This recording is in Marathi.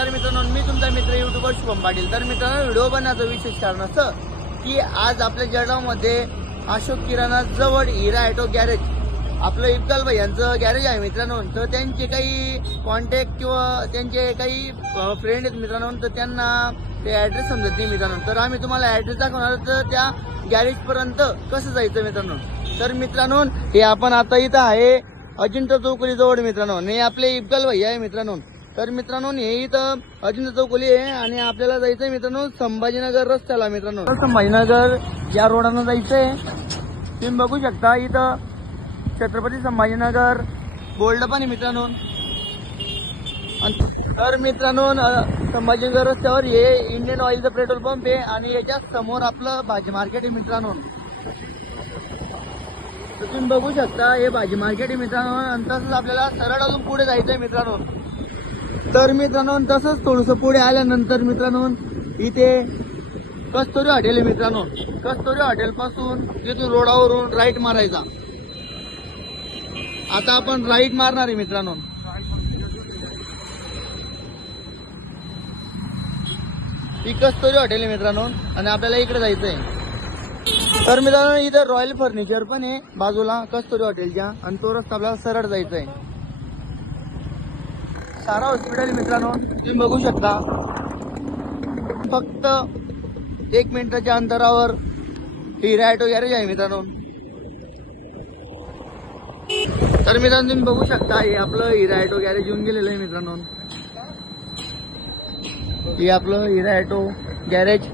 नमस्कार मित्रांनो, मी तुमचा मित्र युट्यूबर शुभम पाटील। तर मित्रांनो, व्हिडिओ बनवण्याचं विशेष कारण असं की आज आपल्या जळगावमध्ये अशोक किराणा जवळ हिरा ऑटो गॅरेज आपलं इक्बाल भाई यांचं गॅरेज आहे मित्रांनो। तर त्यांचे काही कॉन्टॅक्ट किंवा त्यांचे काही फ्रेंड आहेत मित्रांनो, तर त्यांना ते ॲड्रेस समजत नाही मित्रांनो। तर आम्ही तुम्हाला ॲड्रेस दाखवणार, तर त्या गॅरेजपर्यंत कसं जायचं मित्रांनो। तर मित्रांनो, हे आपण आता इथं आहे अजिंठा चौकली जवळ मित्रांनो, आणि आपले इक्बाल भाई आहे मित्रांनो। तर मित्रांनो, हे इथं अजिंठा चौकली आहे आणि आपल्याला जायचंय मित्रांनो संभाजीनगर रस्त्याला मित्रांनो। संभाजीनगर या रोडानं जायचंय, तुम्ही बघू शकता इथं छत्रपती संभाजीनगर बोल्ड पण आहे मित्रांनो। तर मित्रांनो, संभाजीनगर रस्त्यावर हे इंडियन ऑइलचं पेट्रोल पंप आहे आणि याच्या समोर आपलं भाजी मार्केट आहे मित्रांनो। तर तुम्ही बघू शकता हे भाजी मार्केट आहे मित्रांनो, आणि तसंच आपल्याला सरळ अजून पुढे जायचंय मित्रांनो। तर मित्रांनो, तसंच थोडंसं पुढे आल्यानंतर मित्रांनो इथे कस्तुरी हॉटेल आहे मित्रांनो। कस्तुरी हॉटेल पासून तिथून रोडावरून राईट मारायचा। आता आपण राईट मारणार आहे मित्रांनो। ही कस्तुरी हॉटेल आहे मित्रांनो आणि आपल्याला इकडे जायचंय। तर मित्रांनो, इथं रॉयल फर्निचर पण आहे बाजूला कस्तुरी हॉटेलच्या, आणि तो रस्ता आपल्याला सरळ जायचंय। सारा हॉस्पिटल मित्रांनो, तुम्ही बघू शकता फक्त 1 मिनिटाच्या अंतरावर हिरा ऑटो गॅरेज आहे मित्रांनो। तर मित्रांनो, तुम्ही बघू शकता हे आपलं हिरा ऑटो गॅरेज येऊन गेलेलं आहे मित्रांनो। हे आपलं हिरा ऑटो गॅरेज